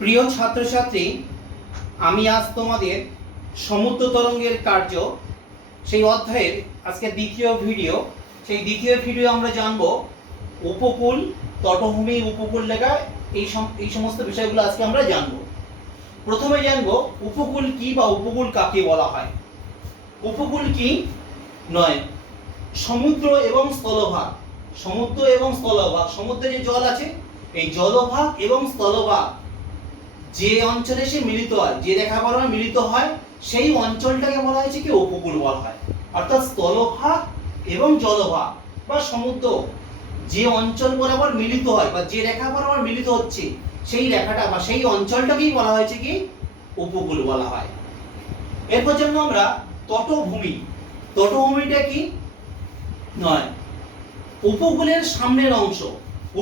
প্রিয় ছাত্রছাত্রী, আমি আজ তোমাদের সমুদ্র তরঙ্গের কার্য সেই অধ্যায়ের আজকে দ্বিতীয় ভিডিও আমরা জানব উপকূল, তটভূমি, উপকূল লেখা এই সমস্ত বিষয়গুলো আজকে আমরা জানব। প্রথমে জানব উপকূল কি বা উপকূল কাকে বলা হয়। উপকূল কি নয়, সমুদ্র এবং স্থলভাগ, সমুদ্রে যে জল আছে এই জলভাগ এবং স্থলভাগ যে অঞ্চলে সে মিলিত হয়, যে রেখা বরাবর মিলিত হয় সেই অঞ্চলটাকে বলা হয়েছে কি উপকূল বলা হয়। অর্থাৎ স্থলভাগ এবং জলভাগ বা সমুদ্র যে অঞ্চল বরাবর মিলিত হয় বা যে রেখা বরাবর মিলিত হচ্ছে সেই রেখাটা বা সেই অঞ্চলটাকেই বলা হয়েছে কি উপকূল বলা হয়। এরপর জন্য আমরা তটভূমিটা কি নয়, উপকূলের সামনের অংশ,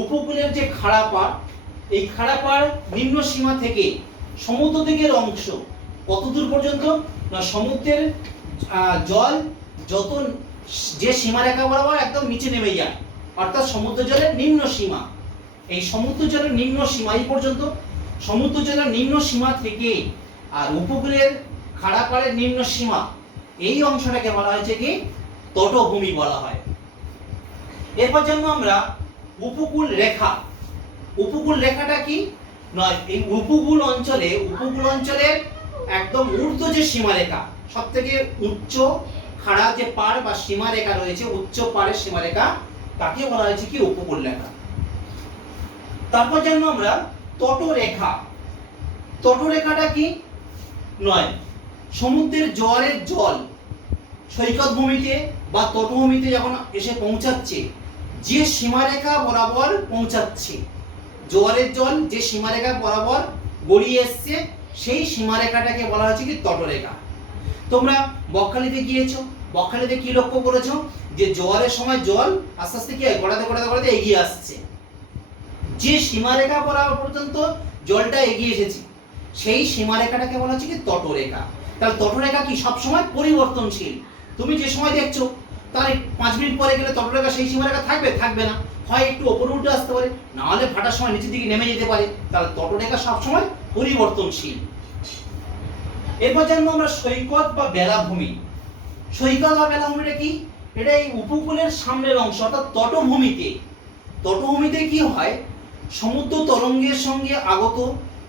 উপকূলের যে খাড়া পাড়, এই খাড়া পাড় নিম্ন সীমা থেকে সমুদ্র দিকের অংশ কতদূর পর্যন্ত না, সমুদ্রের জল যত যে সীমারেখা বরাবর একদম নিচে নেমে যায়, অর্থাৎ সমুদ্র জলের নিম্ন সীমা, এই সমুদ্র জলের নিম্ন সীমা এই পর্যন্ত, সমুদ্র জলের নিম্ন সীমা থেকে আর উপকূলের খাড়া পাড়ের নিম্ন সীমা এই অংশটাকে বলা হয়েছে কি তটভূমি বলা হয়। এরপর জন্য আমরা উপকূল রেখাটা কি নয়, এই উপকূল অঞ্চলের একদম ঊর্ধ্ব যে সীমারেখা, সব থেকে উচ্চ খাড়া যে পাড় বা সীমারেখা রয়েছে, উচ্চ পাড়ের সীমারেখা, তাকে বলা হয়েছে কি উপকূল রেখা। তারপর জন্য আমরা তটরেখাটা কি নয়, সমুদ্রের জোয়ারের জল সৈকত ভূমিতে বা তটভূমিতে যখন এসে পৌঁছাচ্ছে, যে সীমারেখা বরাবর পৌঁছাচ্ছে, জোয়ারের জল যে সীমারেখা বরাবর গড়িয়ে এসছে সেই সীমারেখাটাকে বলা হচ্ছে কি তটরেখা। তোমরা বকখালিতে গিয়েছো, বকখালিতে কি লক্ষ্য করেছো যে জোয়ারের সময় জল আস্তে আস্তে কি হয়, গড়াতে এগিয়ে আসছে, যে সীমারেখা বরাবর পর্যন্ত জলটা এগিয়ে এসেছে সেই সীমারেখাটাকে বলা হচ্ছে কি তটরেখা। তাহলে তটরেখা কি সবসময় পরিবর্তনশীল, তুমি যে সময় দেখছো তার 5 মিনিট পরে গেলে তটরেখা সেই সীমারেখা থাকবে না, হয় একটু উপরে উঠে আসতে পারে, না হলে ভাটার সময় নিচের দিকে নেমে যেতে পারে। তাহলে তটরেখা সবসময় পরিবর্তনশীল। এরপর জানবো আমরা সৈকত বা বেলাভূমিটা কি, এটা এই উপকূলের সামনের অংশ, অর্থাৎ তটভূমিতে কি হয়, সমুদ্র তরঙ্গের সঙ্গে আগত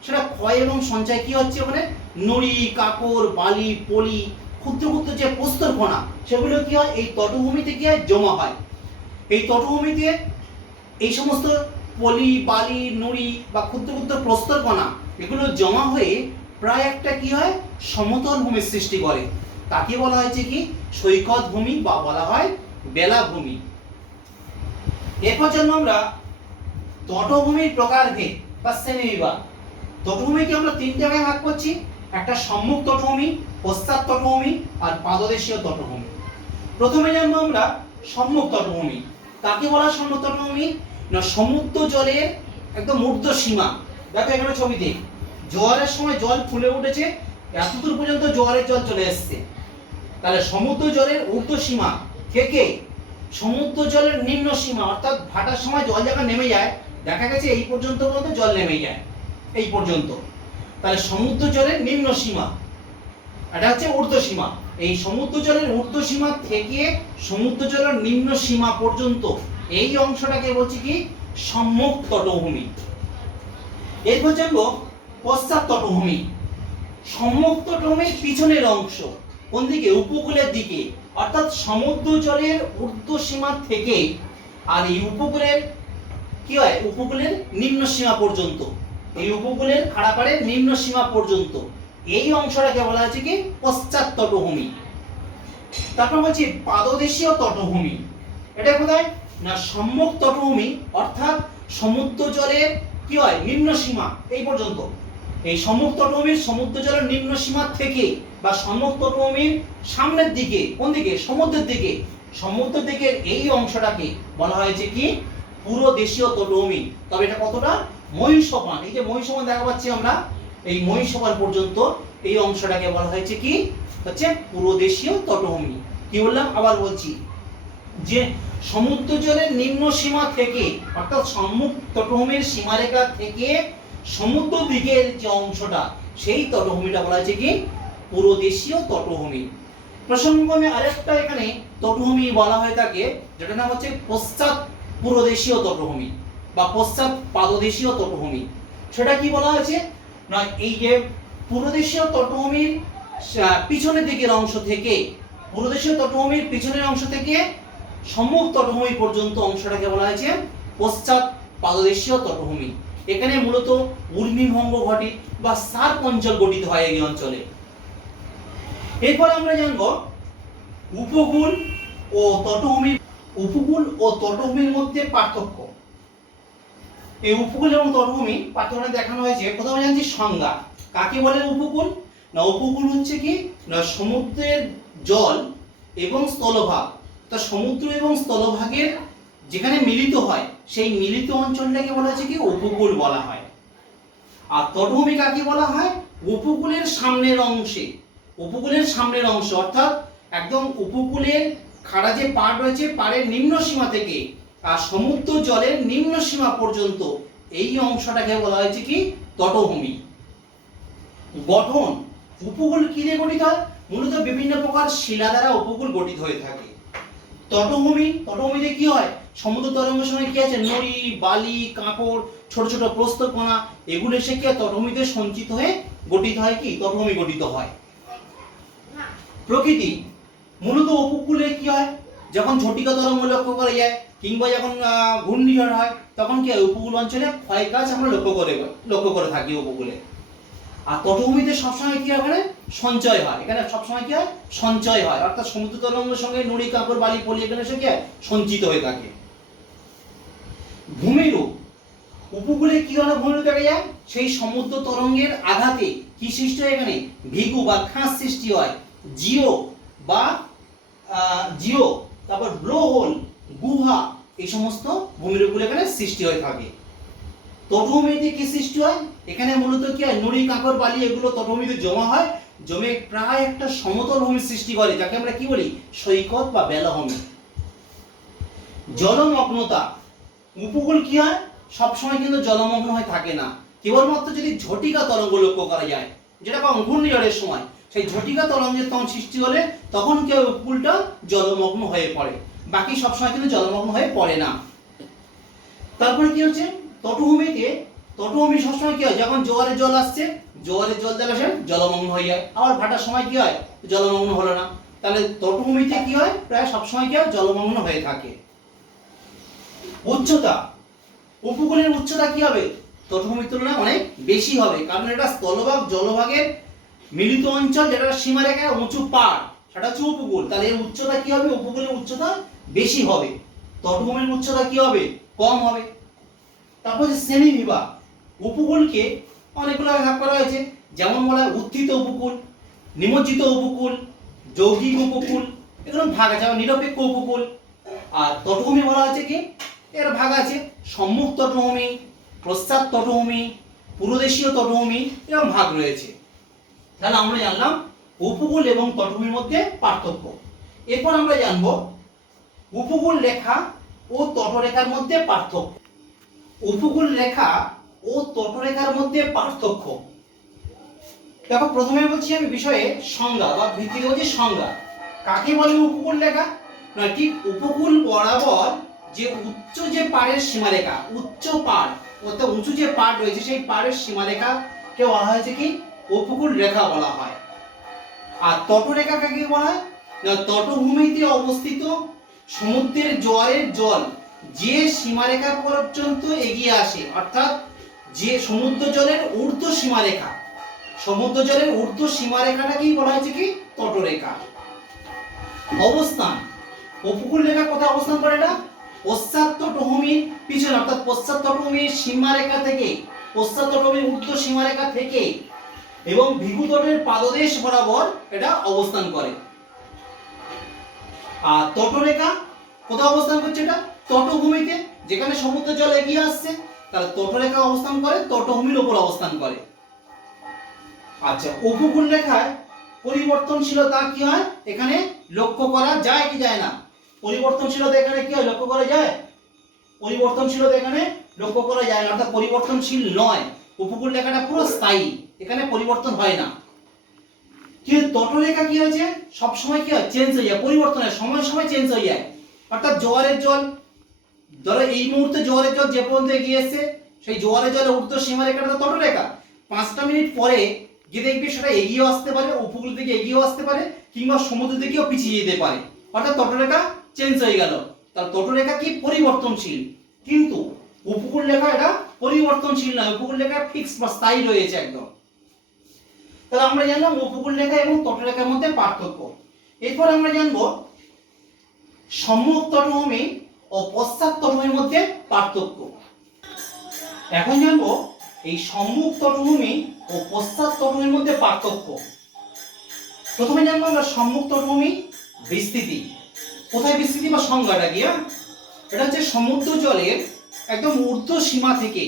সেটা ক্ষয় এবং সঞ্চয় কি হচ্ছে, ওখানে নুড়ি, কাকর, বালি, পলি, ক্ষুদ্র ক্ষুদ্র যে প্রস্তরকণা সেগুলো কি হয় এই তটভূমিতে কি হয় জমা হয়। এই তটভূমিতে এই সমস্ত পলি, বালি, নুড়ি বা ক্ষুদ্র ক্ষুদ্র প্রস্তরকণা এগুলো জমা হয়ে প্রায় একটা কি হয় সমতল ভূমির সৃষ্টি করে, তাকে বলা হয়েছে কি সৈকত ভূমি বা বলা হয় বেলাভূমি। এরপর জন্য আমরা তটভূমির প্রকারভেদ বা শ্রেণীবিভাগ। তটভূমিকে আমরা 3টে ভাগে ভাগ করছি, একটা সম্মুখ তটভূমি, পশ্চাৎ তটভূমি আর পাদদেশীয় তটভূমি। প্রথমে জানবো আমরা সম্মুখ তটভূমি। কাকে বলা সম্মুখ তটভূমি না, সমুদ্র জলের একদম ঊর্ধ্ব সীমা, দেখো এখানে ছবিতে জোয়ারের সময় জল ফুলে উঠেছে, এতদূর পর্যন্ত জোয়ারের জল চলে এসেছে, তাহলে সমুদ্র জলের ঊর্ধ্ব সীমা থেকে সমুদ্র জলের নিম্ন সীমা, অর্থাৎ ভাটার সময় জল যখন নেমে যায় দেখা গেছে এই পর্যন্ত জল নেমে যায় এই পর্যন্ত, তাহলে সমুদ্র জলের নিম্ন সীমা এটা হচ্ছে ঊর্ধ্ব সীমা। এই সমুদ্র জলের ঊর্ধ্ব সীমা থেকে সমুদ্র জলের নিম্ন সীমা পর্যন্ত এই অংশটাকে বলছি কি সম্মুখ তটভূমি। এরপর জানবো পশ্চাৎ তটভূমি। সম্মুখ তটভূমির পিছনের অংশ, কোন দিকে, উপকূলের দিকে, অর্থাৎ সমুদ্র জলের ঊর্ধ্ব সীমা থেকে আর এই উপকূলের কি হয় উপকূলের নিম্ন সীমা পর্যন্ত, এই উপকূলের খাড়াপাড়ের নিম্ন সীমা পর্যন্ত এই অংশটাকে বলা হচ্ছে কি পশ্চাৎ তটভূমি। তারপর বলছি পাদদেশীয় তটভূমি। এটা কোথায় না, সম্মুখ তটভূমি অর্থাৎ সমুদ্র জলের কি হয় নিম্ন সীমা এই পর্যন্ত, এই সম্মুখ তটভূমির সমুদ্র জলের নিম্ন সীমা থেকে বা সম্মুখ তটভূমির সামনের দিকে, কোন দিকে, সমুদ্রের দিকের এই অংশটাকে বলা হয়েছে কি পুরো দেশীয় তটভূমি। তবে এটা কতটা, মহিষপান, এই যে মহিষপান দেখা পাচ্ছি আমরা, এই মহিষপান পর্যন্ত এই অংশটাকে বলা হয়েছে কি হচ্ছে পুরো দেশীয় তটভূমি। কি বললাম, আবার বলছি যে সমুদ্র জলের নিম্ন সীমা থেকে অর্থাৎ সম্মুখ তটভূমির সীমারেখা থেকে সমুদ্র দিকের যে অংশটা সেই তটভূমিটা বলা হয়েছে কি পুরোদেশীয় তটভূমি। প্রসঙ্গক্রমে আরেকটা এখানে তটভূমি বলা হয়ে থাকে যেটা নাম হচ্ছে পশ্চাৎ পুরোদেশীয় তটভূমি বা পশ্চাৎ পাদদেশীয় তটভূমি। সেটা কি বলা হয়েছে না, এই যে পুরোদেশীয় তটভূমির পিছনের দিকের অংশ থেকে, পুরোদেশীয় তটভূমির পিছনের অংশ থেকে সম্মুখ তটভূমি পর্যন্ত অংশটাকে বলা হয়েছে পশ্চাৎ পাদদেশীয় তটভূমি। এখানে মূলত উর্মিভঙ্গ ঘটে বা সার্ক অঞ্চল গঠিত হয় এই অঞ্চলে। এরপর আমরা জানব উপকূল ও তটভূমি, উপকূল ও তটভূমির মধ্যে পার্থক্য। এই উপকূল এবং তটভূমি পার্থক্য দেখানো হয়েছে। প্রথমে জানছি সংজ্ঞা। কাকে বলে উপকূল? না, উপকূল হচ্ছে কি না সমুদ্রের জল এবং স্থলভাগ, তা সমুদ্র এবং স্থলভাগের যেখানে মিলিত হয় সেই মিলিত অঞ্চলটাকে বলা হচ্ছে কি উপকূল বলা হয়। আর তটভূমি কাকে বলা হয়? উপকূলের সামনের অংশে, উপকূলের সামনের অংশ অর্থাৎ একদম উপকূলের খাড়া যে পাড় রয়েছে পাড়ের নিম্ন সীমা থেকে আর সমুদ্র জলের নিম্ন সীমা পর্যন্ত এই অংশটাকে বলা হয়েছে কি তটভূমি। গঠন, উপকূল কি দিয়ে গঠিত হয়? মূলত বিভিন্ন প্রকার শিলা দ্বারা উপকূল গঠিত হয়ে থাকে। তটভূমি, তটভূমিতে কি হয়? সমুদ্র তরঙ্গের সময় কি আছে নড়ি, বালি, কাঁকড়, ছোট ছোট প্রস্তরকণা এগুলো এসে কি তটভূমিতে সঞ্চিত হয়ে গঠিত হয় কি তটভূমি গঠিত হয়। প্রকৃতি, মূলত উপকূলে কি হয় যখন ঝটিকা তরঙ্গ লক্ষ্য করা যায় কিংবা যখন ঘূর্ণিঝড় হয় তখন কি হয় উপকূল অঞ্চলে ক্ষয়কাজ আমরা লক্ষ্য করে থাকি উপকূলে। আর তটভূমিতে সবসময় কি হয় এখানে সঞ্চয় হয়, এখানে সবসময় কি হয় সঞ্চয় হয় অর্থাৎ সমুদ্র তরঙ্গের সঙ্গে নুড়ি, কাঁকড়, বালি, পলি এখানে এসে কি হয় সঞ্চিত হয়ে থাকে। ভূমিরূপ, উপকূলে কি ধরনের ভূমিরূপ দেখা যায়? সেই সমুদ্র তরঙ্গের আঘাতে কি সৃষ্টি হয় এখানে ভিগু বা খাঁজ সৃষ্টি হয়, জিও বা তারপর ব্লো হোল, গুহা, এই সমস্ত ভূমিরূপগুলো এখানে সৃষ্টি হয়ে থাকে। তটভূমিতে কি সৃষ্টি হয়? এখানে মূলত কি হয় নুড়ি, কাঁকড়, বালি এগুলো তটভূমিতে জমা হয়, জমে প্রায় একটা সমতল ভূমির সৃষ্টি করে যাকে আমরা কি বলি সৈকত বা বেলাভূমি। জলমগ্নতা, উপকূল কি হয় সবসময় কিন্তু জলমগ্ন হয়ে থাকে না, কেবলমাত্র যদি ঝটিকা তরঙ্গ লক্ষ্য করা যায় যেটা ঘূর্ণিঝড়ের সময় সেই ঝটিকা তরঙ্গের তখন সৃষ্টি হলে তখন কি হয় উপকূলটা জলমগ্ন হয়ে পড়ে, বাকি সবসময় কিন্তু জলমগ্ন হয়ে পড়ে না। তারপরে কি হচ্ছে তটভূমিতে, তটভূমি সবসময় কি হয় যখন জোয়ারের জল আসছে জোয়ারের জল দ্বারা সে জলমগ্ন হয়ে যায়, আবার ভাটার সময় কি হয় জলমগ্ন হলো না, তাহলে তটভূমিতে কি হয় প্রায় সবসময় কি হয় জলমগ্ন হয়ে থাকে। উচ্চতা, উপকূলের উচ্চতা কি হবে তটভূমির তুলনায় অনেক বেশি হবে, কারণ এটা স্থলভাগ জলভাগের মিলিত অঞ্চল, যেটা সীমারেখা উঁচু পাড় সেটা হচ্ছে উপকূল, তাহলে এর উচ্চতা কি হবে উপকূলের উচ্চতা বেশি হবে, তটভূমির উচ্চতা কি হবে কম হবে। তারপর যে শ্রেণী বিভাগ, উপকূলকে অনেকগুলো ভাগ করা হয়েছে, যেমন বলা হয় উত্থিত উপকূল, নিমজ্জিত উপকূল, যৌগিক উপকূল, এগুলো ভাগ আছে, নিরপেক্ষ উপকূল। আর তটভূমি বলা হচ্ছে কি এর ভাগ আছে সম্মুখ তটভূমি, পশ্চাৎ তটভূমি, পুরোদেশীয় তটভূমি, এরকম ভাগ রয়েছে। তাহলে আমরা জানলাম উপকূল এবং তটভূমির মধ্যে পার্থক্য। এরপর আমরা জানব উপকূল রেখা ও তটরেখার মধ্যে পার্থক্য। উপকূল রেখা ও তটরেখার মধ্যে পার্থক্য দেখো, প্রথমে বলছি আমি বিষয়ে সংজ্ঞা বা ভিত্তিতে বলছি সংজ্ঞা। কাকে বলে উপকূল রেখা? না, ঠিক উপকূল বরাবর যে উচ্চ যে পাড়ের সীমারেখা, উচ্চ পাড় অর্থাৎ উঁচু যে পাড় রয়েছে সেই পাড়ের সীমারেখাকে বলা হয়েছে কি উপকূল রেখা বলা হয়। আর তটরেখা কাকে বলা হয়? না, তটভূমিতে অবস্থিত সমুদ্রের জোয়ারের জল যে সীমারেখা পর্যন্ত এগিয়ে আসে, অর্থাৎ যে সমুদ্র জলের ঊর্ধ্ব সীমারেখা, সমুদ্র জলের ঊর্ধ্ব সীমারেখাটাকেই বলা হয়েছে কি তটরেখা। অবস্থান, উপকূল রেখা কোথায় অবস্থান করে? এটা পশ্চাৎ তটভূমির পিছনে, অর্থাৎ পশ্চাৎ তটভূমির সীমারেখা থেকে, পশ্চাৎ তটভূমির ঊর্ধ্ব সীমারেখা থেকে এবং ভিগু তটের পাদদেশ বরাবর এটা অবস্থান করে। আর তটরেখা কোথায় অবস্থান করছে? এটা তটভূমিতে, যেখানে সমুদ্র জল এগিয়ে আসছে তাহলে তটরেখা অবস্থান করে তটভূমির উপর অবস্থান করে। আচ্ছা, উপকূল রেখায় পরিবর্তনশীলতা কি হয় এখানে লক্ষ্য করা যায় কি যায় না? পরিবর্তনশীলতা এখানে কি হয় লক্ষ্য করা যায়? পরিবর্তনশীলতা এখানে লক্ষ্য করা যায় না, অর্থাৎ পরিবর্তনশীল নয়, উপকূল রেখাটা পুরো স্থায়ী, এখানে পরিবর্তন হয় না। কিন্তু তটরেখা কি হয়েছে, সবসময় কি হয়, চেঞ্জ হয়ে যায়, পরিবর্তন হয়, সময় সময় চেঞ্জ হয়ে যায়। অর্থাৎ জোয়ারের জল, ধরো এই মুহূর্তে জোয়ারের জল যে পর্যন্ত এগিয়ে এসছে, সেই জোয়ারের জলের ঊর্ধ্ব সীমা রেখাটা তো তটরেখা। 5টা মিনিট পরে গিয়ে দেখবি সেটা এগিয়েও আসতে পারে, উপকূল থেকে এগিয়েও আসতে পারে, কিংবা সমুদ্র থেকেও পিছিয়ে যেতে পারে। অর্থাৎ তটরেখা চেঞ্জ হয়ে গেল। তার তটরেখা কি পরিবর্তনশীল, কিন্তু উপকূল রেখা এটা পরিবর্তনশীল নয়, উপকূল রেখা ফিক্স বা স্থায়ী রয়েছে একদম। তাহলে আমরা জানলাম উপকূল রেখা এবং তটরেখার মধ্যে পার্থক্য। এরপর আমরা জানবো সম্মুখ তটভূমি ও পশ্চাৎ তটভূমির মধ্যে পার্থক্য। এখন জানবো এই সম্মুখ তটভূমি ও পশ্চাৎ তটভূমির মধ্যে পার্থক্য। প্রথমে জানবো আমরা সম্মুখ তটভূমি বিস্তৃতি। কোথায় বিস্তৃতি বা সংজ্ঞাটা কি? এটা হচ্ছে সমুদ্র জলের একদম ঊর্ধ্ব সীমা থেকে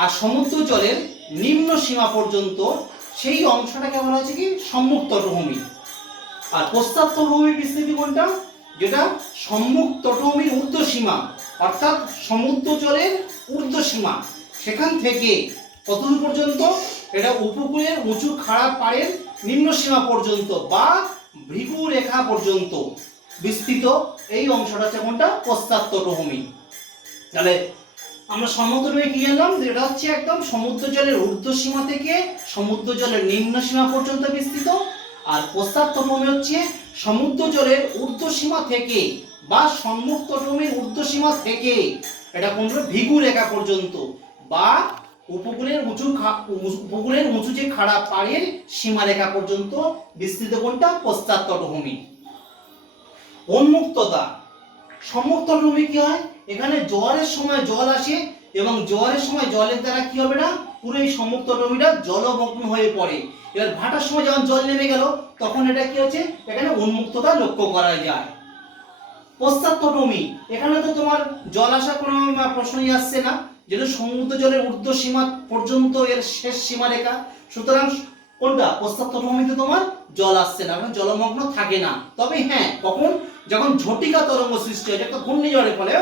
আর সমুদ্র জলের নিম্ন সীমা পর্যন্ত সেই অংশটাকে বলা হচ্ছে কি সম্মুখ তটভূমি। আর পশ্চাৎ তটভূমির বিস্তৃতি কোনটা? যেটা সম্মুখ তটভূমির ঊর্ধ্ব সীমা, অর্থাৎ সমুদ্র জলের ঊর্ধ্ব সীমা, সেখান থেকে কতদূর পর্যন্ত? এটা উপকূলের উঁচু খাড়া পাড়ের নিম্ন সীমা পর্যন্ত বা ভৃগু রেখা পর্যন্ত বিস্তৃত এই অংশটা হচ্ছে কোনটা? পশ্চাৎ তটভূমি। তাহলে আমরা সমুদ্র কি জানলাম? এটা হচ্ছে একদম সমুদ্র জলের ঊর্ধ্ব সীমা থেকে সমুদ্র জলের নিম্ন সীমা পর্যন্ত বিস্তৃত। আর পশ্চাৎ তটভূমি হচ্ছে সমুদ্র জলের ঊর্ধ্ব সীমা থেকে বা সম্মুখ তটভূমির ঊর্ধ্ব সীমা থেকে এটা কোনটা? ভৃগু রেখা পর্যন্ত বা উপকূলের উঁচু যে খাড়া পাড়ের সীমারেখা পর্যন্ত বিস্তৃত কোনটা? পশ্চাৎ তটভূমি। উন্মুক্ততা। সম্মুখ তটভূমি কি হয়? এখানে জোয়ারের সময় জল আসে এবং জোয়ারের সময় জলের দ্বারা কি হবে না, পুরো এই সম্মুখ তটভূমিটা জলমগ্ন হয়ে পড়ে। এবার ভাটার সময় যখন জল নেমে গেল তখন এটা কি হচ্ছে? এখানে উন্মুক্ততা লক্ষ্য করা যায়। পশ্চাৎ তটভূমি, এখানে তো তোমার জল আসা কোনো প্রশ্নই আসছে না, যেহেতু সমুদ্র জলের ঊর্ধ্ব সীমা পর্যন্ত এর শেষ সীমারেখা, সুতরাং কোনটা? পশ্চাৎ তটভূমিতে তোমার জল আসছে না, কারণ জলমগ্ন থাকে না। তবে হ্যাঁ, কখন? যখন ঝটিকা তরঙ্গ সৃষ্টি হয়, একটা ঘূর্ণিঝড়ের ফলে,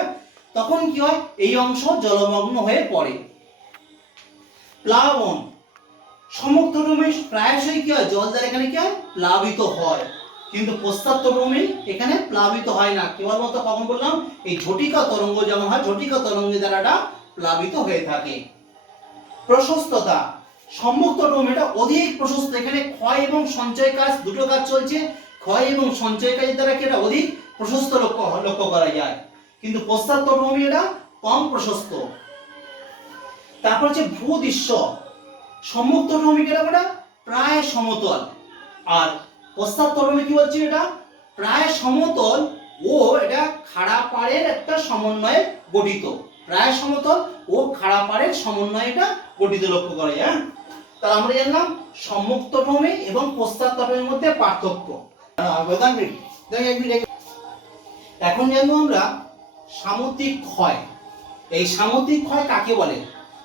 তখন কি হয়? এই অংশ জলমগ্ন হয়ে পড়ে। প্লাবন। সম্মুখ তটভূমি প্রায়শই কি হয়? জল দ্বারা এখানে কি হয়? প্লাবিত হয়, কিন্তু পশ্চাৎ তটভূমি এখানে প্লাবিত হয় না। কেবলমাত্র কখন বললাম? এই ঝটিকা তরঙ্গ যেমন হয়, ঝটিকা তরঙ্গের দ্বারা এটা প্লাবিত হয়ে থাকে। প্রশস্ততা। সম্মুখ তটভূমিটা অধিক প্রশস্ত, এখানে ক্ষয় এবং সঞ্চয় কাজ, দুটো কাজ চলছে। ক্ষয় এবং সঞ্চয় কাজের দ্বারা কি এটা অধিক প্রশস্ত লক্ষ্য করা যায়, কিন্তু পশ্চাৎ তটভূমি এটা কম প্রশস্ত। তারপর হচ্ছে ভূদৃশ্য। সম্মুখ তটভূমি এটা প্রায় সমতল, আর পশ্চাৎ তটভূমি কি বলছে? এটা প্রায় সমতল ও এটা খাড়া পাড়ের একটা সমন্বয়ে গঠিত। প্রায় সমতল ও খাড়া পাড়ের সমন্বয়ে এটা গঠিত লক্ষ্য করা যায়। তাহলে আমরা জানলাম সম্মুখ তটভূমি এবং পশ্চাৎ তটভূমির মধ্যে পার্থক্য। এখন জানবো আমরা সামুদ্রিক ক্ষয়। এই সামুদ্রিক ক্ষয় কাকে বলে?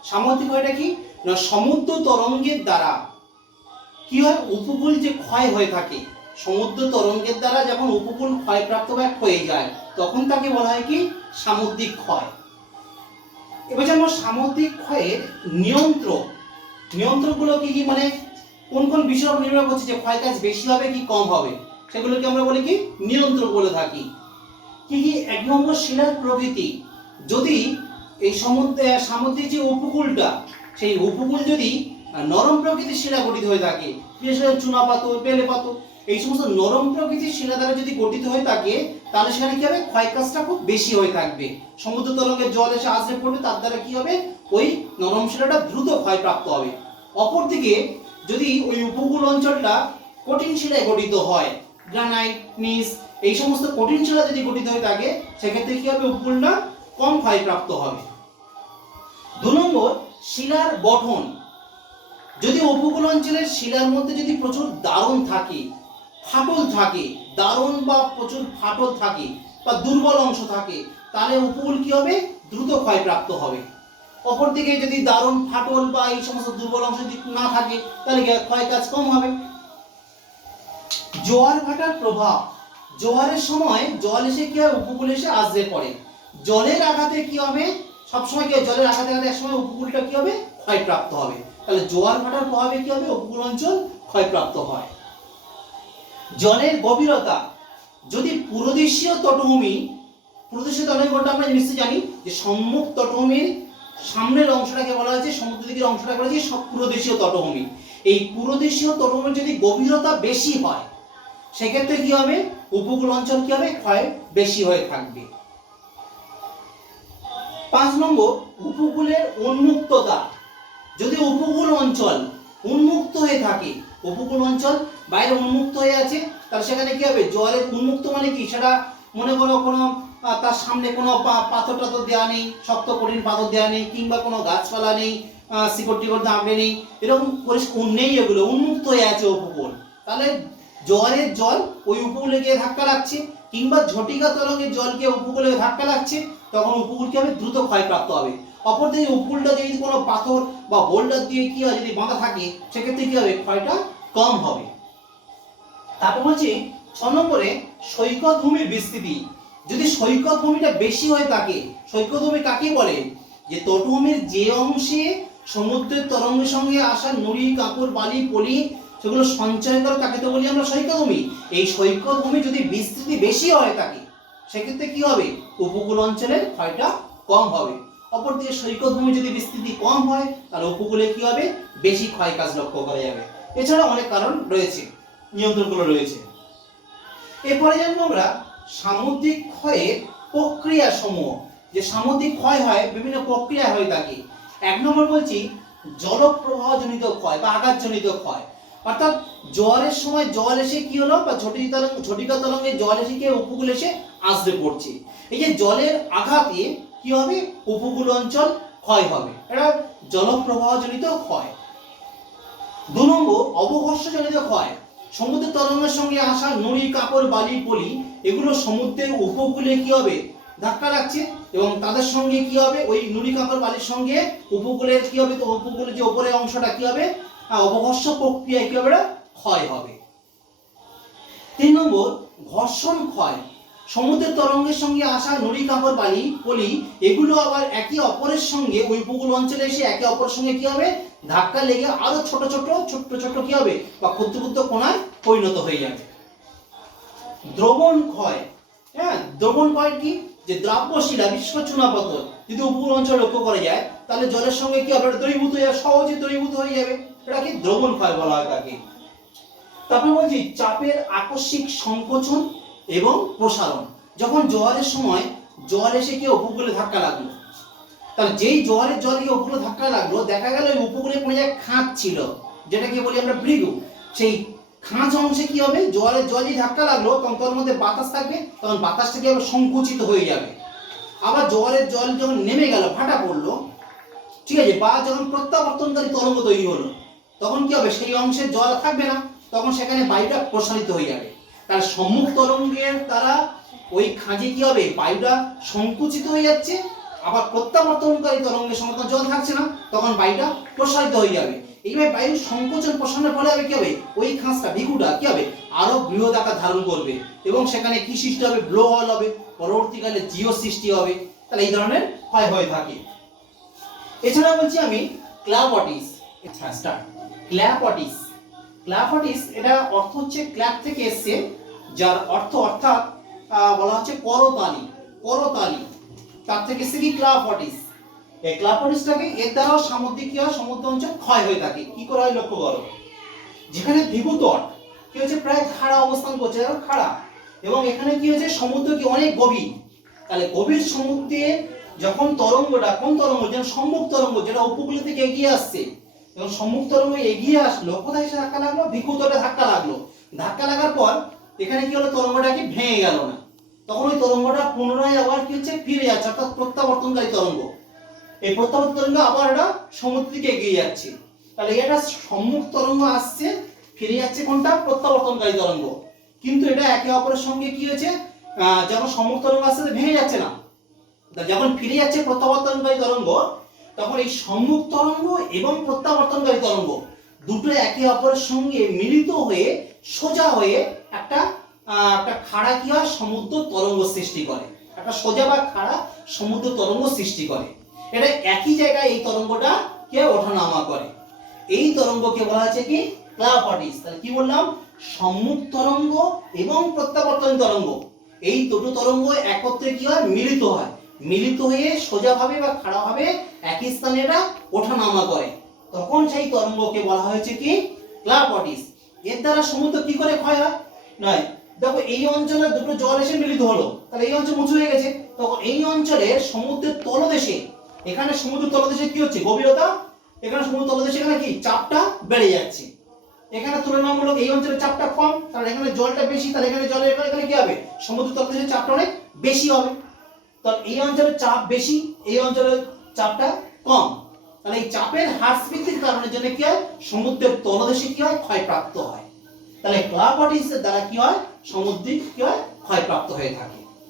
সামুদ্রিক ক্ষয়টা কি না, সমুদ্র তরঙ্গের দ্বারা কি হয়? উপকূল যে ক্ষয় হয়ে থাকে, সমুদ্র তরঙ্গের দ্বারা যখন উপকূল ক্ষয়প্রাপ্ত বা ক্ষয়ে যায়, তখন তাকে বলা হয় কি? সামুদ্রিক ক্ষয়। এবার যেমন সামুদ্রিক ক্ষয়ের নিয়ন্ত্রকগুলো কি কি, মানে কোন কোন বিষয়ের উপর নির্ভর করছে যে ক্ষয় কাজ বেশি হবে কি কম হবে, সেগুলোকে আমরা বলি কি? নিয়ন্ত্রক বলে থাকি। কি কি? 1 নম্বর শিলার প্রকৃতি। যদি এই সামুদ্রিক যে উপকূলটা, সেই উপকূল যদি নরম প্রকৃতির শিলা গঠিত হয়ে থাকে, বিশেষ করে চুনাপাথর, বেলে পাথর, এই সমস্ত নরম প্রকৃতির শিলা দ্বারা যদি গঠিত হয়ে থাকে, তাহলে সেখানে কি হবে? ক্ষয় কাজটা খুব বেশি হয়ে থাকবে। সমুদ্র তরঙ্গে জল এসে আছড়ে পড়বে, তার দ্বারা কি হবে? ওই নরম শিলাটা দ্রুত ক্ষয়প্রাপ্ত হবে। অপরদিকে যদি ওই উপকূল অঞ্চলটা কঠিন শিলায় গঠিত হয়, গ্রানাইট, নিস, এই সমস্ত কঠিন শিলা যদি গঠিত হয়ে থাকে, সেক্ষেত্রে কি হবে? উপকূলটা কম ক্ষয়প্রাপ্ত হবে। 2 নম্বর শিলার গঠন। যদি উপকূল অঞ্চলের শিলার মধ্যে যদি প্রচুর দারুণ থাকে, ফাটল থাকে, দারুণ বা প্রচুর ফাটল থাকে বা দুর্বল অংশ থাকে, তাহলে উপকূল কি হবে? দ্রুত ক্ষয়প্রাপ্ত হবে। অপরদিকে যদি দারুণ ফাটল বা এই সমস্ত দুর্বল অংশ যদি না থাকে, তাহলে ক্ষয় কাজ কম হবে। জোয়ার ভাটার প্রভাব। জোয়ারের সময় জল এসে কি হয়? উপকূলে এসে আছড়ে পড়ে। জলের আঘাতে কি হবে? সবসময় কি? জলের আঘাতে একসময় উপকূলটা কি হবে? ক্ষয়প্রাপ্ত হবে। তাহলে জোয়ার ভাটার প্রভাবে কি হবে, উপকূল অঞ্চল ক্ষয়প্রাপ্ত হয়। জলের গভীরতা যদি পুরোদেশীয় তটভূমি বলতে আমরা নিশ্চয়ই জানি যে সম্মুখ তটভূমির সামনের অংশটাকে বলা হয়েছে, সমুদ্র দিকের অংশটাকে বলা হয়েছে পুরোদেশীয় তটভূমি। এই পুরোদেশীয় তটভূমির যদি গভীরতা বেশি হয় সেক্ষেত্রে কি হবে, উপকূল অঞ্চল কি হবে, ক্ষয় বেশি হয়ে থাকবে। 5 নম্বর, উপকূলের উন্মুক্ততা। যদি উপকূল অঞ্চল উন্মুক্ত হয়ে থাকে, উপকূল অঞ্চল বাইরে উন্মুক্ত হয়ে আছে, তাহলে সেখানে কি হবে, জলের উন্মুক্ত মানে কি, সেটা মনে করো কোনো তার সামনে কোনো পাথর টাথর দেওয়া নেই, শক্ত কঠিন পাথর দেওয়া নেই, কিংবা কোনো গাছপালা নেই, শিকড় টিকড় দাঁড়বে নেই, এরকম পরিষ্কার নেই, এগুলো উন্মুক্ত হয়ে আছে উপকূল। তাহলে জোয়ারের জল ওই উপকূলে গিয়ে ধাক্কা লাগছে, কিংবা ঝটিকা তরঙ্গের জল গিয়ে উপকূলে ধাক্কা লাগছে, তখন উপকূল কি হবে, দ্রুত ক্ষয়প্রাপ্ত হবে। অপরদিকে উপকূলটা যদি কোনো পাথর বা বোল্ডার দিয়ে কি হয়, যদি বাঁধা থাকে, সেক্ষেত্রে কি হবে, ক্ষয়টা কম হবে। তারপর হচ্ছে 6 নম্বরে, সৈকত ভূমির বিস্তৃতি। যদি সৈকত ভূমিটা বেশি হয়ে থাকে, সৈকত ভূমি কাকে বলে, যে তটভূমির যে অংশে সমুদ্রের তরঙ্গের সঙ্গে আসা নুড়ি, কাঁকর, বালি, পলি সেগুলো সঞ্চয় করে, তাকে তো বলি আমরা সৈকত ভূমি। এই সৈকত ভূমি যদি বিস্তৃতি বেশি হয়ে থাকে সেক্ষেত্রে কি হবে, উপকূল অঞ্চলের ক্ষয়টা কম হবে। অপরদিকে সৈকত ভূমি যদি বিস্তৃতি কম হয় তাহলে উপকূলে কি হবে, বেশি ক্ষয় কাজ লক্ষ্য করা যাবে। এছাড়া অনেক কারণ রয়েছে, নিয়ন্ত্রণগুলো রয়েছে। এরপরে জানবো আমরা সামুদ্রিক ক্ষয়ের প্রক্রিয়া সমূহ। যে সামুদ্রিক ক্ষয় হয় বিভিন্ন প্রক্রিয়া হয়ে থাকে। 1 নম্বর বলছি জলপ্রবাহ জনিত ক্ষয় বা আঘাতজনিত ক্ষয়, অর্থাৎ জোয়ারের সময় জল এসে কি হলো, বা ঝটিকা তরঙ্গে জল এসে কি উপকূলে এসে আছড়ে পড়ছে, এই যে জলের আঘাতে কি হবে, উপকূল অঞ্চল ক্ষয় হবে, এটা জলপ্রবাহ জনিত ক্ষয়। 2 নম্বর অবঘর্ষ জনিত ক্ষয়। সমুদ্রের তরঙ্গের সঙ্গে আসা নুড়ি, কাঁকর, বালি, পলি এগুলো সমুদ্রের উপকূলে কি হবে, ধাক্কা লাগছে, এবং তাদের সঙ্গে কি হবে, ওই নুড়ি, কাঁকর, বালির সঙ্গে উপকূলের কি হবে, তো উপকূলের যে উপরের অংশটা কি হবে, অবঘর্ষ প্রক্রিয়ায় কি হবে, ক্ষয় হবে। 3 নম্বর ঘর্ষণ ক্ষয়। সমুদ্রের তরঙ্গের সঙ্গে আসা নুড়ি, কাঁকর, বালি, পলি এগুলো আবার একে অপরের সঙ্গে ওই উপকূল অঞ্চলে এসে একে অপরের সঙ্গে কি হবে, ধাক্কা লেগে আরো ছোট ছোট কি হবে, বা ক্ষুদ্র ক্ষুদ্র কণায় পরিণত হয়ে যাবে। দ্রবণ ক্ষয়। হ্যাঁ, দ্রবণ ক্ষয় কি, যে দ্রাব্যশিলা, বিশেষ করে চুনাপাথর যদি উপকূল অঞ্চলে লক্ষ্য করা যায় তাহলে জলের সঙ্গে কি হবে, দ্রবীভূত হয়ে যাবে, সহজে দ্রবীভূত হয়ে যাবে, এটাকে দ্রবণ ক্ষয় বলা হয় তাকে। তারপরে বলছি চাপের আকস্মিক সংকোচন এবং প্রসারণ। যখন জোয়ারের সময় জল এসে কি উপকূলে ধাক্কা লাগলো, তাহলে যেই জোয়ারের জল গিয়ে উপকূলে ধাক্কা লাগলো, দেখা গেল ওই উপকূলে কোনো জায়গায় খাঁজ ছিল, যেটাকে বলি আমরা ভৃগু, সেই খাঁজ অংশে কি হবে, জোয়ারের জল যে ধাক্কা লাগলো তখন তোর মধ্যে বাতাস থাকবে, তখন বাতাসটা কি হবে, সংকুচিত হয়ে যাবে। আবার জোয়ারের জল যখন নেমে গেল, ভাটা পড়লো, ঠিক আছে, বা যখন প্রত্যাবর্তনকারী তরঙ্গ তৈরি হলো, তখন কি হবে, সেই অংশের জল থাকবে না, তখন সেখানে বায়ুটা প্রসারিত হয়ে যাবে। তার সম্মুখ তরঙ্গের দ্বারা ওই খাঁজে কি হবে, বায়ুটা সংকুচিত হয়ে যাচ্ছে, আবার প্রত্যাবর্তনকারী তরঙ্গের সঙ্গে জল থাকছে না, তখন বায়ুটা প্রসারিত হয়ে যাবে। এইভাবে বায়ুর সংকোচন প্রসারণের ফলে হবে কি হবে, ওই খাঁজটা, ভিগুটা কি হবে, আরো বৃহৎ আকার ধারণ করবে, এবং সেখানে কি সৃষ্টি হবে, ব্লো হল হবে, পরবর্তীকালে জিও সৃষ্টি হবে। তাহলে এই ধরনের ক্ষয় হয়ে থাকে। এছাড়া বলছি আমি ক্ল্যাপটিস। ক্ল্যাপটিস এটা অর্থ হচ্ছে, ক্ল্যাপ থেকে এসছে, যার অর্থ অর্থাৎ বলা হচ্ছে করতালি, তার থেকে এসছে কি ক্ল্যাপটিস। এই ক্ল্যাপটিসটাকে এর দ্বারাও সামুদ্রিক কি হয়, সমুদ্র অঞ্চল ক্ষয় হয়ে থাকে। কি করে হয় লক্ষ্য করো, যেখানে ভূতট কি হচ্ছে, প্রায় খাড়া অবস্থান করছে, খাড়া, এবং এখানে কি হচ্ছে, সমুদ্র কি অনেক গভীর, তাহলে গভীর সমুদ্রে যখন তরঙ্গটা, কোন তরঙ্গ, যেন সম্মুখ তরঙ্গ, যেটা উপকূল থেকে এগিয়ে আসছে, এবং সম্মুখ তরঙ্গ এগিয়ে আসলো, কোথায় এসে ধাক্কা লাগলো, ভিক্ষুতটে ধাক্কা লাগলো। ধাক্কা লাগার পর এখানে কি হলো, তরঙ্গটা কি ভেঙে গেল না, তখন ওই তরঙ্গটা পুনরায় আবার কি হচ্ছে, ফিরে যাচ্ছে, অর্থাৎ প্রত্যাবর্তনকারী তরঙ্গ। এই প্রত্যাবর্তন তরঙ্গ আবার এটা সমুদ্র দিকে এগিয়ে যাচ্ছে। তাহলে এটা সম্মুখ তরঙ্গ আসছে, ফিরে যাচ্ছে কোনটা, প্রত্যাবর্তনকারী তরঙ্গ, কিন্তু এটা একে অপরের সঙ্গে কি হয়েছে, যখন সম্মুখ তরঙ্গ আসছে ভেঙে যাচ্ছে না, যখন ফিরে যাচ্ছে প্রত্যাবর্তনকারী তরঙ্গ, তখন এই সম্মুখ তরঙ্গ এবং প্রত্যাবর্তনকারী তরঙ্গ দুটো একে অপরের সঙ্গে মিলিত হয়ে সোজা হয়ে একটা খাড়া কি হয়, সমুদ্র তরঙ্গ সৃষ্টি করে, একটা সোজা বা খাড়া সমুদ্র তরঙ্গ সৃষ্টি করে। এটা একই জায়গায় এই তরঙ্গটা কে ওঠানামা করে। এই তরঙ্গকে বলা হচ্ছে কি ক্লাপটিস। তাহলে কি বললাম, সম্মুখ তরঙ্গ এবং প্রত্যাবর্তন তরঙ্গ, এই দুটো তরঙ্গ একত্রে কি হয়, মিলিত হয়, মিলিত হয়ে সোজাভাবে বা খাড়াভাবে একই স্থানে এটা ওঠানামা করে, তখন সেই তরঙ্গকে বলা হয়েছে কি ক্লাপটিস। এর দ্বারা সমুদ্র কি করে ক্ষয় হয়, নয় দেখো এই অঞ্চলে দুটো জল এসে মিলিত হলো, তাহলে এই অঞ্চল উঁচু হয়ে গেছে, তখন এই অঞ্চলের সমুদ্রের তলদেশে, এখানে সমুদ্র তলদেশে কি হচ্ছে গভীরতা, এখানে সমুদ্র তলদেশে এখানে কি চাপটা বেড়ে যাচ্ছে, এখানে তুলনামূলক এই অঞ্চলের চাপটা কম, কারণ এখানে জলটা বেশি, তাহলে এখানে জলের এখানে কি হবে, সমুদ্র তলদেশের চাপটা অনেক বেশি হবে, তাহলে এই অঞ্চলের চাপ বেশি, এই অঞ্চলের চাপটা কম, তাহলে এই চাপের হ্রাস বৃদ্ধির কারণে জন্য কি হয়, সমুদ্রের তলদেশে কি হয়, ক্ষয়প্রাপ্ত হয়। তাহলে ক্লাপটিসের দ্বারা কি হয়, সমুদ্র কি হয়, ক্ষয়প্রাপ্ত হয়ে থাকে।